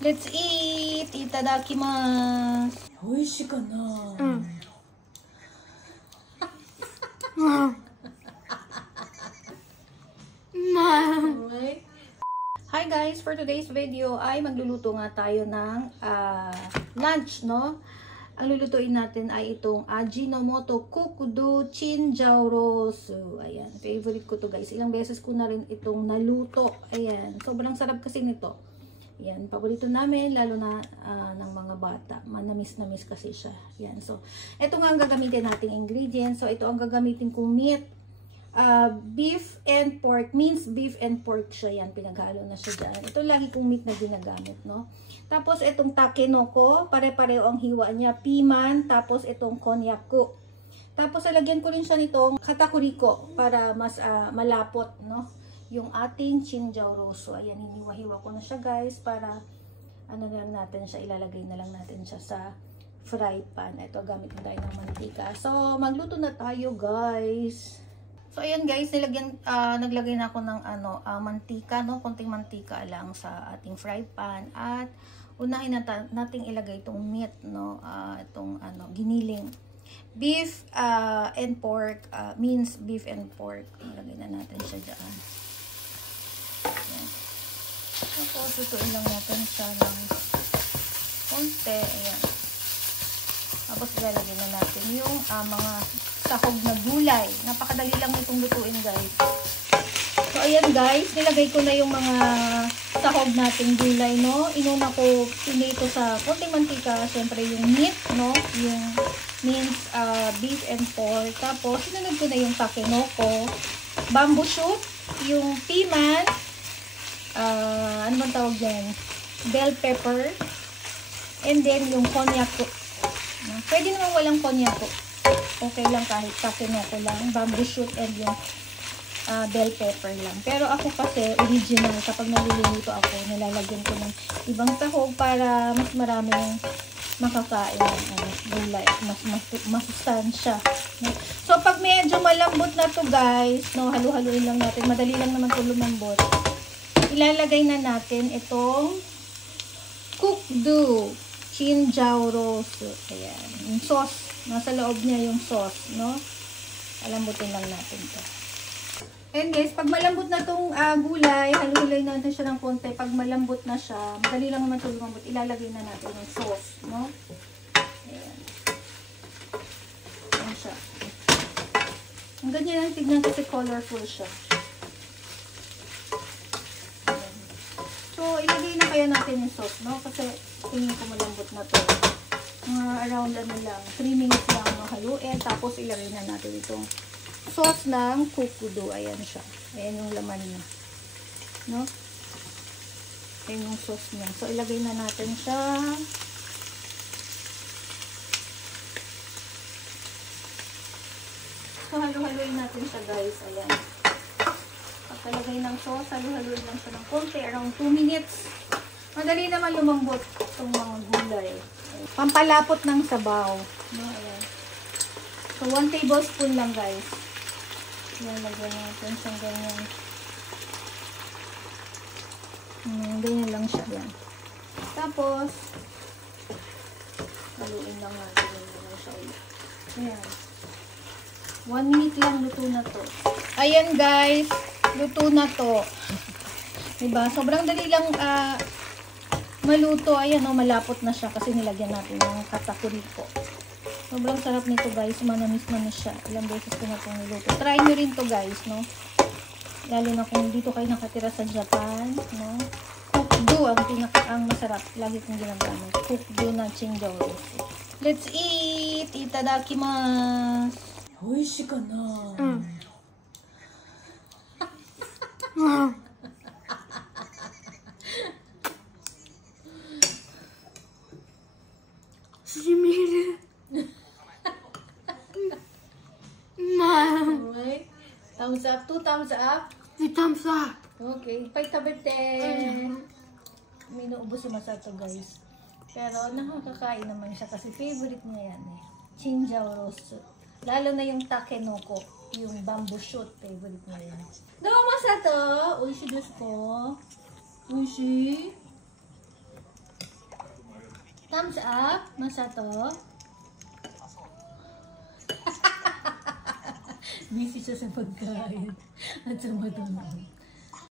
Let's eat! Itadakimasu! Oishii ka na? Hi guys! For today's video ay magluluto nga tayo ng lunch, no? Ang lulutuin natin ay itong Ajinomoto Kokudo Chinjaurosu. Ayan, favorite ko to guys. Ilang beses ko na rin itong naluto. Ayan, sobrang sarap kasi nito. Ayan, paborito namin, lalo na ng mga bata. Manamis-namis kasi siya. Ayan, so, ito nga ang gagamitin nating ingredients. So, ito ang gagamitin kong meat. Beef and pork, minced beef and pork siya yan, pinaghalo na siya dyan. Ito lagi kong meat na ginagamit, no? Tapos itong takenoko, pare-pareho ang hiwa niya, piman, tapos itong konnyaku. Tapos alagyan ko rin siya nitong katakuriko para mas malapot, no? Yung ating chinjaurosu. Ayan, hiniwa-hiwa ko na siya guys para ano na lang natin siya, ilalagay na lang natin siya sa fry pan. Ito, gamit na tayo ng mantika. So, magluto na tayo guys. So, ayan guys, naglagay na ako ng mantika, no? Konting mantika lang sa ating fry pan. At unahin nating ilagay itong meat, no? Itong giniling. Beef and pork, minced beef and pork. Ilagay na natin siya dyan. Ayan. Tapos, lutuin lang natin siya ng konti. Ayan. Tapos, ilalagay na natin yung mga sahog na gulay. Napakadali lang itong lutuin guys. So ayan guys, nilagay ko na yung mga sahog nating gulay, no. Inuna ko pinito sa konting mantika, syempre yung meat, no, yung minced beef and pork. Tapos sinunod ko na yung takenoko, bamboo shoot, yung piman, ano bang tawag dyan, bell pepper, and then yung konnyaku. Pwede naman walang konnyaku. Okay lang kahit takenoko lang, bamboo shoot and yung bell pepper lang. Pero ako kasi original, kapag naluluto ako, nilalagyan ko ng ibang sahog para mas maraming makakain ng gulay, mas masustansya. So pag medyo malambot na to guys, no, halu-haluin lang natin, madali lang naman to lumambot. Ilalagay na natin itong Kokudo Chinjaurosu. Ayan, yung sauce. Nasa loob niya yung sauce, no? Alambutin lang natin to. And guys, pag malambot na tong gulay, haluhulay natin siya ng konti. Pag malambot na siya, madali lang naman ito lumambot. Ilalagay na natin yung sauce, no? Ayan. Ayan siya. Ang ganyan lang tignan kasi colorful siya. Ayan. So, ilagay na kaya natin yung sauce, no? Kasi tingin ko malambot na to. Around ano lang, 3 minutes lang haluin. Tapos ilagay na natin itong sauce ng Kokudo. Ayan siya. Ayan yung laman niya. No? Ayan yung sauce niya. So ilagay na natin siya. So halu-haluin natin siya guys. Ayan. Pagkalagay ng sauce, halu-haluin lang siya ng konti. Around 2 minutes. Madali naman lumambot itong mga gulay. Pampalapot ng sabaw. No, ayan. So, 1 tablespoon lang guys. Ayan, lagyan natin siyang ganyan. Ganyan lang siya. Ayan. Tapos, haluin lang natin. Ganyan siya ulit. Ayan. 1 minute lang, luto na to. Ayan guys, luto na to. Diba? Sobrang dali lang maluto. Ayan o, malapot na siya kasi nilagyan natin yung katakuriko. Sobrang sarap nito guys. Manamis-namis siya. Ilang beses ko na itong niluto. Try nyo rin to guys, no? Lalo na kung dito kayo nakatira sa Japan, no? Kokudo ang masarap. Lagi kong ginagamit. Kokudo na chinjaurosu. Let's eat! Itadakimasu! Oishii ka na? Okay. Thumbs up. 2 thumbs up. 2 thumbs up. Okay. 5 tabete. May naubos yung masarap to guys. Pero nakakakain naman siya kasi favorite niya yan eh. Chinjaurosu. Lalo na yung takenoko. Yung bamboo shoot. Favorite niya yan. Dawa masato. Oishii desu ka? Oishii? Thumbs up. Masato. Busy siya sa pagkain at sa matulog.